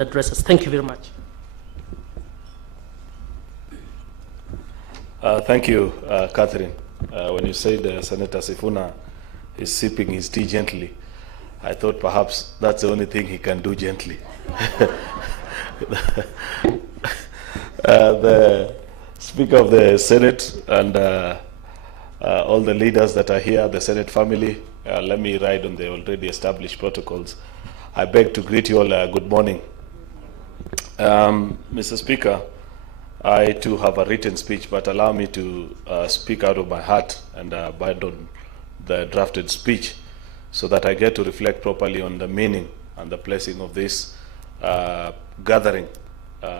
addresses. Thank you very much. Thank you, Catherine. When you said Senator Sifuna is sipping his tea gently, I thought perhaps that's the only thing he can do gently. The Speaker of the Senate and all the leaders that are here, the Senate family, let me ride on the already established protocols. I beg to greet you all good morning. Mr. Speaker, I too have a written speech, but allow me to speak out of my heart and abandon the drafted speech so that I get to reflect properly on the meaning and the placing of this gathering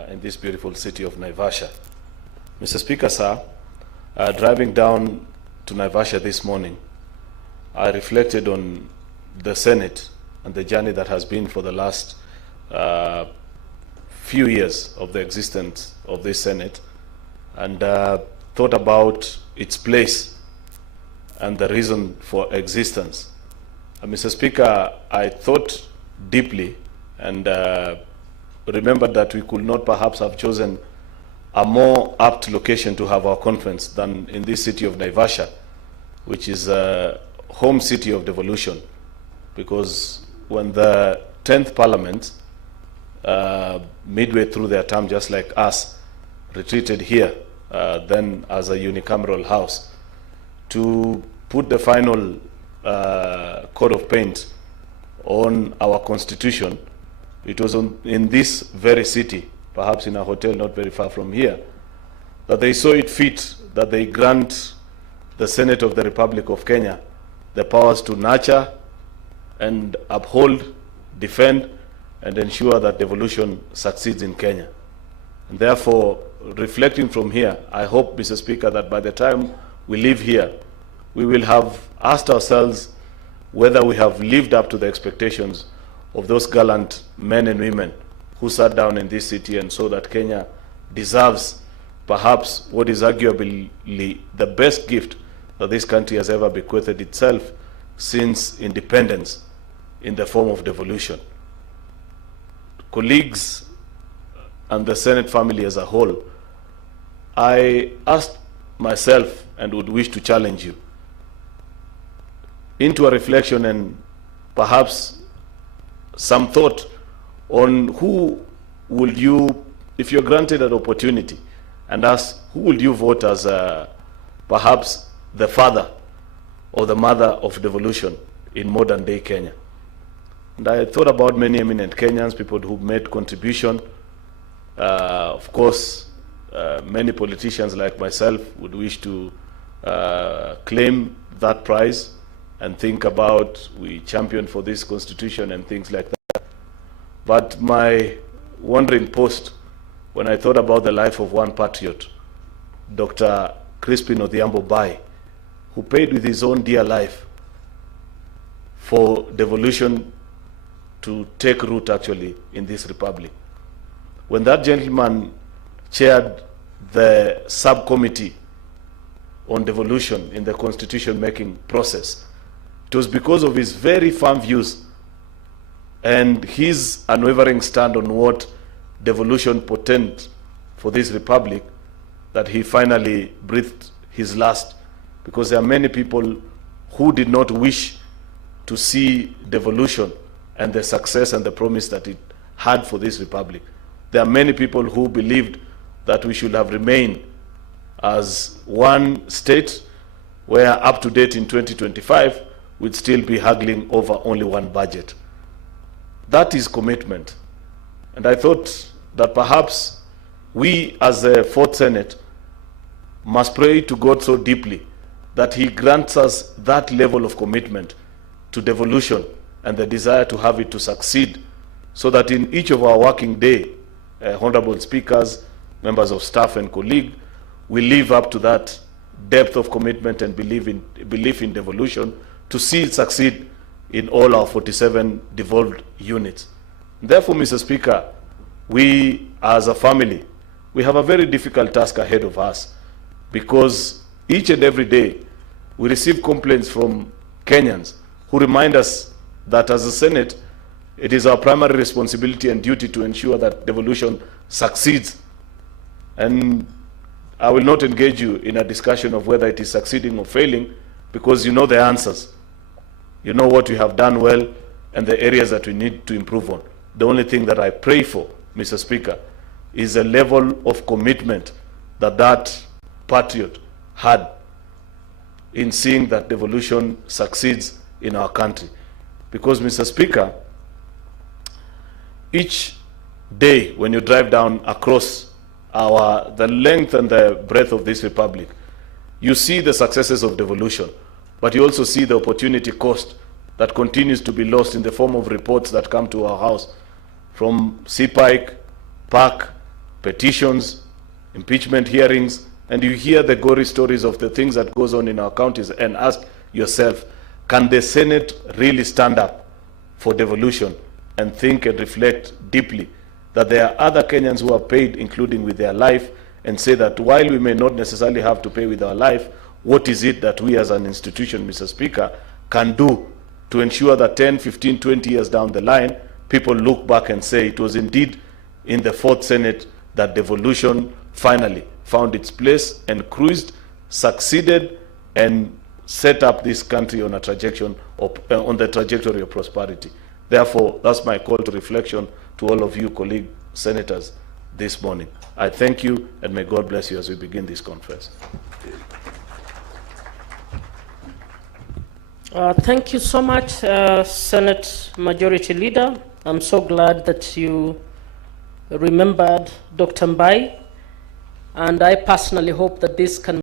in this beautiful city of Naivasha. Mr. Speaker, sir, driving down to Naivasha this morning, I reflected on the Senate and the journey that has been for the last few years of the existence of this Senate, and thought about its place and the reason for existence. Mr. Speaker, I thought deeply and remembered that we could not perhaps have chosen a more apt location to have our conference than in this city of Naivasha, which is a home city of devolution, because when the 10th Parliament, midway through their term, just like us, retreated here, then as a unicameral house, to put the final coat of paint on our constitution, it was in this very city, perhaps in a hotel not very far from here, that they saw it fit that they grant the Senate of the Republic of Kenya the powers to nurture and uphold, defend, and ensure that devolution succeeds in Kenya. And therefore, reflecting from here, I hope, Mr. Speaker, that by the time we leave here, we will have asked ourselves whether we have lived up to the expectations of those gallant men and women who sat down in this city and saw that Kenya deserves perhaps what is arguably the best gift that this country has ever bequeathed itself since independence, in the form of devolution. Colleagues and the Senate family as a whole, I asked myself and would wish to challenge you into a reflection and perhaps some thought on who would you, if you're granted an opportunity, and ask who would you vote as perhaps the father or the mother of devolution in modern day Kenya. And I thought about many eminent Kenyans, people who made contribution. Of course, many politicians like myself would wish to claim that prize and think about we championed for this constitution and things like that. But my wandering post, when I thought about the life of one patriot, Dr. Chrispy, who paid with his own dear life for devolution to take root actually in this republic. When that gentleman chaired the subcommittee on devolution in the constitution making process, it was because of his very firm views and his unwavering stand on what devolution portended for this republic that he finally breathed his last, because there are many people who did not wish to see devolution and the success and the promise that it had for this republic. There are many people who believed that we should have remained as one state where up to date in 2025 we'd still be haggling over only one budget. That is commitment. And I thought that perhaps we as the Fourth Senate must pray to God so deeply that he grants us that level of commitment to devolution and the desire to have it to succeed, so that in each of our working day, honorable speakers, members of staff and colleagues, we live up to that depth of commitment and belief in devolution to see it succeed in all our 47 devolved units. Therefore, Mr. Speaker, we as a family, we have a very difficult task ahead of us, because each and every day we receive complaints from Kenyans who remind us that as a Senate, it is our primary responsibility and duty to ensure that devolution succeeds. And I will not engage you in a discussion of whether it is succeeding or failing, because you know the answers. You know what we have done well and the areas that we need to improve on. The only thing that I pray for, Mr. Speaker, is a level of commitment that that patriot had in seeing that devolution succeeds in our country. Because, Mr. Speaker, each day when you drive down across the length and the breadth of this republic, you see the successes of devolution, but you also see the opportunity cost that continues to be lost in the form of reports that come to our house from CPIC, PAC, petitions, impeachment hearings, and you hear the gory stories of the things that goes on in our counties and ask yourself, can the Senate really stand up for devolution and think and reflect deeply that there are other Kenyans who are paid, including with their life, and say that while we may not necessarily have to pay with our life, what is it that we as an institution, Mr. Speaker, can do to ensure that 10, 15, 20 years down the line, people look back and say it was indeed in the 4th Senate that devolution finally found its place and cruised, succeeded, and set up this country on a trajectory on the trajectory of prosperity. Therefore, that's my call to reflection to all of you, colleague senators, this morning. I thank you, and may God bless you as we begin this conference. Thank you so much, Senate Majority Leader. I'm so glad that you remembered Dr. Mbai, and I personally hope that this can